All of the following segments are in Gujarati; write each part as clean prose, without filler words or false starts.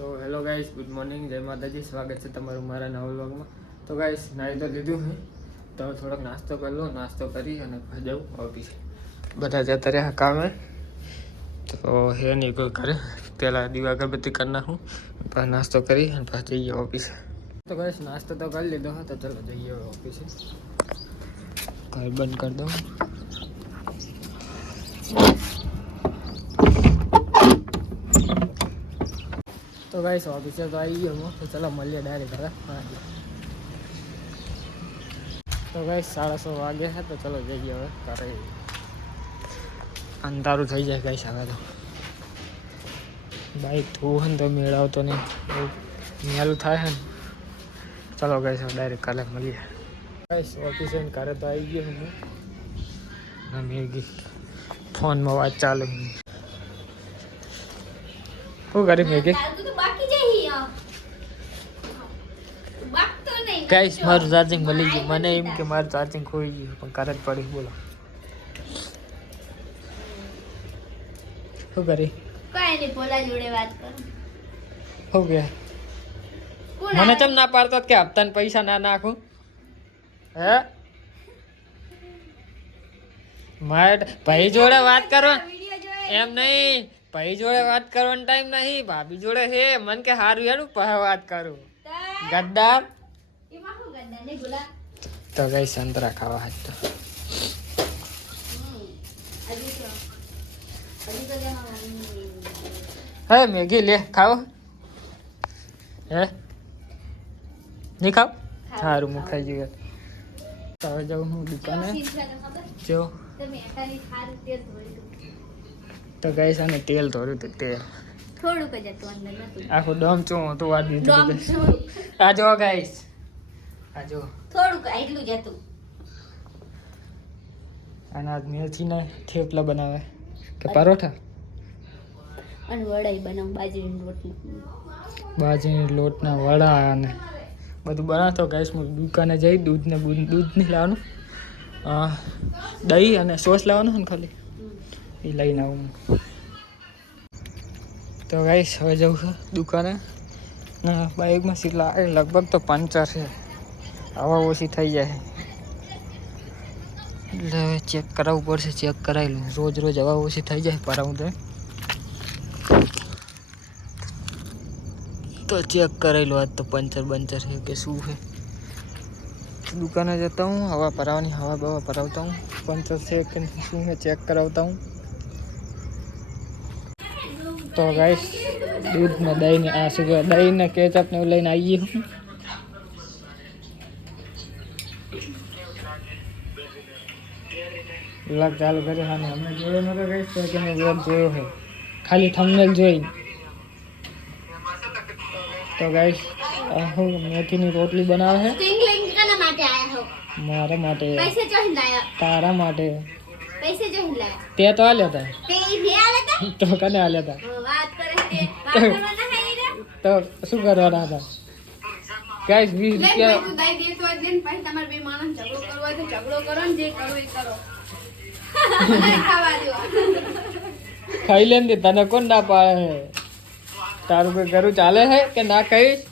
તો હેલો ગાઈસ, ગુડ મોર્નિંગ, જય માતાજી. સ્વાગત છે તમારું મારા નવા વ્લોગમાં. તો ગાઈસ, નાઈ તો લીધું છે, તો થોડોક નાસ્તો કરી લો. નાસ્તો કરી અને જાઉં ઓફિસે. બધા જતા રહ્યા કામે, તો હે નહીં કોઈ કરે. પહેલાં દીવા અગરબત્તી કરી નાખું, પછી નાસ્તો કરી અને પછી જઈએ ઓફિસે. તો ગાઈસ, નાસ્તો તો કરી લીધો હતો, તો ચલો જઈએ ઓફિસે. ઘર બંધ કરી દઉં. તો ગાઈસ, ઓફિસે તો આવી ગયો હું, તો ચલો મળીએ ડાયરેક્ટ હવે. તો ગાઈસ, 6:30 વાગે છે, તો ચલો જઈએ હવે ઘરે. અંધારું થઈ જાય ગાઈસ હવે તો. બાઈક ધોવું ને તો મેળવતો નહીં, બહુ મેલું થાય છે ને. ચલો ગાઈસ, હવે ડાયરેક્ટ કાલે મળીએ. ગાઈસ, ઓફિસે ઘરે તો આવી ગયો હું, અને મેગી ફોનમાં વાત ચાલુ. શું કરી મેગી? ગાઈસ, મારું ચાર્જિંગ મળી ગયું. મને એમ કે મારું ચાર્જિંગ ખોઈ ગયું, પણ કરે જ પડી. બોલો શું કરી? કાઈ નહીં, પોલા જોડે વાત કરું. શું કે મને કેમ ના પાડતો કે હપ્તાને પૈસા ના નાખું? હે મારે ભાઈ જોડે વાત કરો એમ નહીં, ભાઈ જોડે વાત કરવાનો ટાઈમ નહીં, ભાભી જોડે છે. મને કે હારું હેડું પછી વાત કરું. ગદ્દાર. તો ગઈ સંતરા ખાવા હાથ તો હે મેગી લે ખાવ. હે નહીં ખાવ? સારું, હું ખાઈ જઈએ. હવે જાઉં હું દુકાને. જો તો ગઈ છે ને તેલ ધોર્યું હતું. તેલ થોડુંક જ હતું, અંદર નતું. આખું ડમ ચું હતું વાત દીધું. આ જો ગાઈસ, આ જો થોડુંક એટલું જ હતું. અને આજ મેથીના થેપલા બનાવે કે પરોઠા? અને વડાઈ બનાવ, બાજરીનો રોટ. બાજરીના લોટના વડા અને બધું બનાવતો. ગાઈસ, હું દુકાને જઈ દૂધ નહીં લાવવાનું, દહીં અને સોસ લાવવાનું ને ખાલી એ લઈને આવું. તો ગાઈસ, હવે જવું છે દુકાને. બાઇકમાં સીટ લાગે લગભગ તો પંચર છે. હવા ઓછી થઈ જાય એટલે ચેક કરાવવું પડશે. ચેક કરાવી લઉં. રોજ હવા ઓછી થઈ જાય પરાવું તો ચેક કરાવી લો. આજ તો પંચર છે કે શું છે. દુકાને જતા હું, હવા ભરાવાની, હવા બવા ભરાવતા હું. પંચર છે કે શું છે ચેક કરાવતા હું. તો ગાઈસ, દૂધ ને દહીં ને આ શું કહેવાય, દહીં ને કેચઅપ ને એવું લઈને આવી ગયું. વ્લોગ ચાલુ કર્યો. હા, અમને જોયો નતો ગાઈસ, તો કે મેં વ્લોગ જોયો છે, ખાલી થંબનેલ જોઈ. તો ગાઈસ, હું મેથીની રોટલી બનાવે છે. મારા માટે, તારા માટે. તે તો આલ્યા હતા. તો કને આલ્યા હતા? તો શું કરવાના હતા ગાઈસ? 20 રૂપિયા ખાઈ લે ને. તને કોણ ના પાડે છે? તારું કોઈ ઘરું ચાલે છે કે ના? કહીશ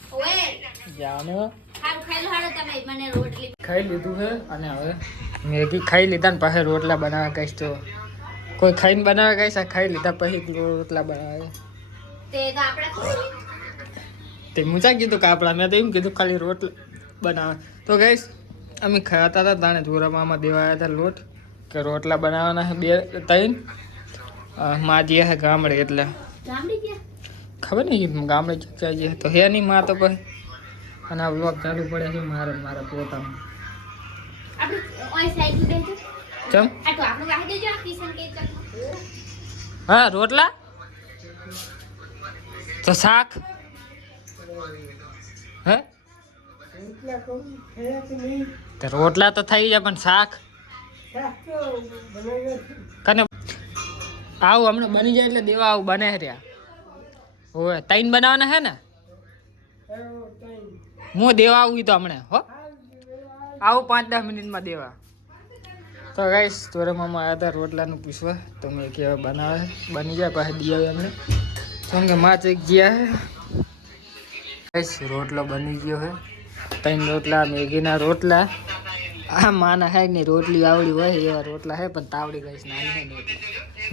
જાનો. ખાઈ લીધું છે અને હવે મેગી ખાઈ લીધા ને પછી રોટલા બનાવે. કહીશ તો કોઈ ખાઈને બનાવે? કહીશ આ ખાઈ લીધા પછી રોટલા બનાવે. તે મૂચા કીધું કે આપણા, મેં તો એમ કીધું ખાલી રોટલા બનાવે. તો કહીશ અમે ખાતા હતા તાણે જોરામાં દેવાયા હતા લોટ કે રોટલા બનાવવાના છે 2-3. માજી હે ગામડે એટલે ખબર નહીં ગામડે ચાલીએ તો હે નહીં માં. તો પછી અને આ વ્લોગ ચાલુ પડે છે મારા પોતાનું. ચમ હા રોટલા તો શાક હે રોટલા તો થઈ જાય પણ શાક કને આવું હમણાં બની જાય એટલે દેવા આવું બને રહ્યા. હવે 3 બનાવવાના હે ને? હું દેવા આવું તો હમણાં હો આવું 5-10 મિનિટમાં દેવા. તો ગાઈસ, તોરામાં આવ્યા હતા રોટલાનું પૂછવા, તો મેં કે બનાવે બની જાય પછી દઈ આવે એમને. કેમ કે માં ચેક ગયા હે રોટલો બની ગયો છે 3 રોટલા મેગીના રોટલા આ માના હે ને રોટલી આવડી હોય એવા રોટલા હે પણ તાવડી ગઈ નાની હે ને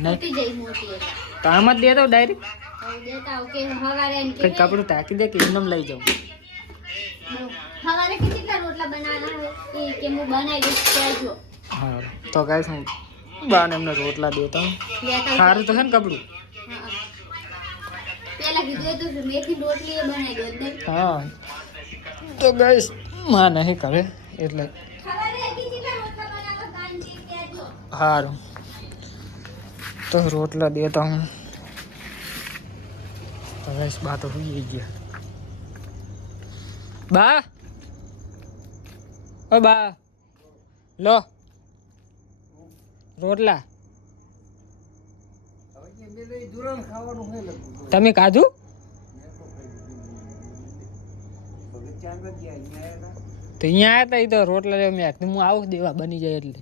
મોટી જઈ મોટી એટલે તો આમ જ દે દો ડાયરેક્ટ હવે દેતા ઓકે હવારે એમ કઈ કે કપડું ઢાંકી દે કે એમનેમ લઈ જાઉં હવારે કેટલા રોટલા બનાવવાના હોય એ કે હું બનાવી દઈશ કહેજો હા તો ગાઈસ હું બાને એમને રોટલા દેતા હું લેતા સારું તો છે ને કપડું પેલા કીધું તો મેથી રોટલી એ બનાવી દો નહીં હા તો ગાઈસ માં નહીં કરે એટલે હવારે કેટલા રોટલા બનાવવા કાંજી કહેજો સારું તો રોટલા દેતા હું તો ગાઈસ બા તો હુઈ ગયા બા ઓ બા લો રોટલા તમે ખાધું તો અહીંયા આવ્યા હતા એ તો રોટલા લેવા મેં હું આવું દેવા બની જાય એટલે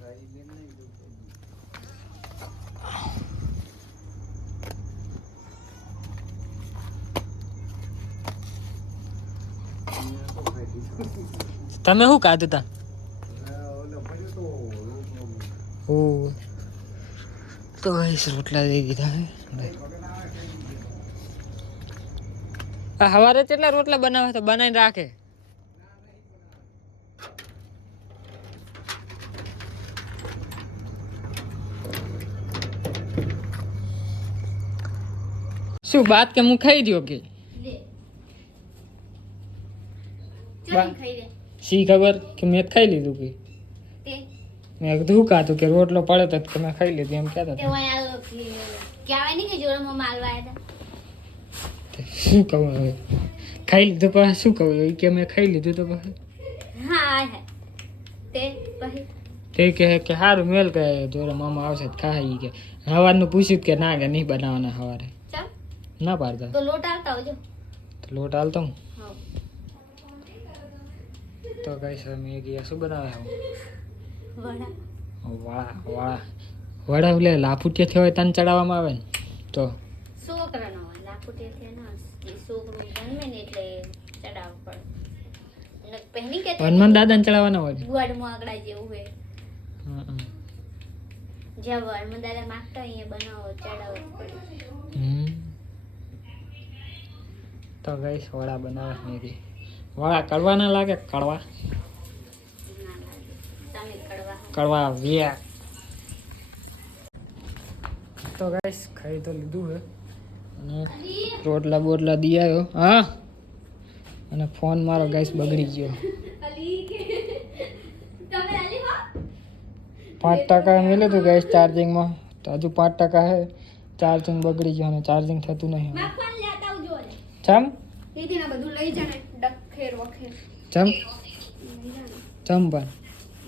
તમે શું ખાધું તા ઓ તો રોટલા દઈ દીધા હે આ સવારે કેટલા રોટલા બનાવે તો બનાવીને રાખે શું બાત કે હું ખાઈ દો કે લે ચાલ ખાઈ લે શી ખબર કે મેં ખાઈ લીધું કે તે મેં કીધું કાતું કે રોટલો પડે તો તમે ખાઈ લીધું એમ કહેતા તે વયા કહેવાય નહીં કે જોડમાં માલવા આવ્યા હતા શું કહું હવે ખાઈ લીધું પછી શું કહું એ કે મેં ખાઈ લીધું તો પછી હતા હા હે તે પછી તે કહે કે સારું મેલ કે જોડે મામા આવશે તો ખાઈ કે સવારનું પૂછ્યું કે ના કે નહીં બનાવવાના સવારે ચાલ ના પાડતા તો લોટ આવતા આવજો તો લોટ હાલતો હું હા તો કઈ સર મેં ગયા શું બનાવે વડા વાળા વાળા વડા એટલે લાફુટિયા થયો હોય તને ચડાવવામાં આવે ને તો છોકરાનો હોય લાખોટી છે ને એ છોકરું જન્મે ને એટલે ચડાવવું પડે ને પહેલી કે હનુમાન દાદાને ચડાવવાના હોય ગુવાડમાં આંકડા જેવું હોય હમ. જ્યાં હનુમાન દાદા માગતા અહીંયા બનાવો ચડાવવો જ પડે હમ. તો ગઈ વડા બનાવે મેગી વડા કડવા ના લાગે કડવા ના લાગે તમે કડવા કડવા વ્યા તો ગાઈસ ખાઈ તો લીધું હે અને રોટલા બોટલા દી આવ્યો હા અને ફોન મારો ગાઈસ બગડી ગયો 5% મેલે તું ગાઈસ ચાર્જિંગમાં તો હજુ 5% હે ચાર્જિંગ બગડી ગયો અને ચાર્જિંગ થતું નહીં માં ફોન લેતા આવજો ને ચમ દીદીને બધું લઈ જાણે ડખેર વખેર ચમ લઈ જાણે ચમ પણ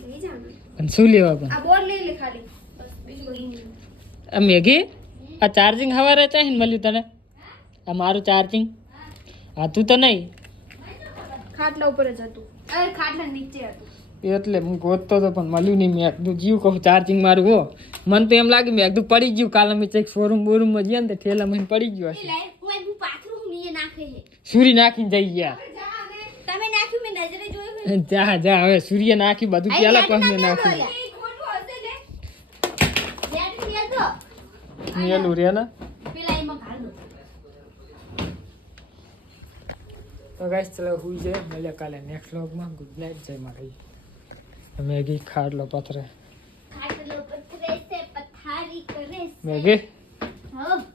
લઈ જાણે પણ શું લેવા પણ આ બોર્ડ લઈ લે ખાલી બસ બીજું બધું નહીં. આ મેગી આ ચાર્જિંગ હવારે ચાહીને મળ્યું તને આ મારું ચાર્જિંગ આ તું તો નહીં ખાટલા ઉપર જ હતું અરે ખાટલા નીચે હતું એટલે હું ગોતતો હતો પણ મળ્યું નહીં મેં કીધું જીવ કહું ચાર્જિંગ મારું હો મને તો એમ લાગે મેં કીધું પડી ગયું કાલે મેં ચેક શોરૂમ બોરૂમમાં જઈએ ને તો ઠેલા મને પડી ગયો હશે હું પાથરું નીચે નાખે છે સૂર્ય નાખીને જઈ ગયા તમે નાખ્યું મેં નજરે જોયું જા જા હવે સૂર્ય નાખી બધું પેલા પણ મેં નાખ્યું મેલું રે ને તો ગાઈસ ચલો હુઈ જાય મળે કાલે નેક્સ્ટ વ્લોગમાં ગુડ નાઇટ જય મારી મેગી ખાડલો પથરે Maggi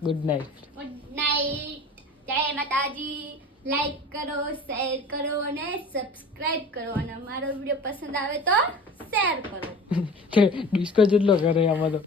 good night good night જય માતાજી લાઈક કરો શેર કરો અને સબસ્ક્રાઇબ કરો અને અમારો વિડીયો પસંદ આવે તો શેર કરો ડિસ્કો જેટલો કરે આમાં તો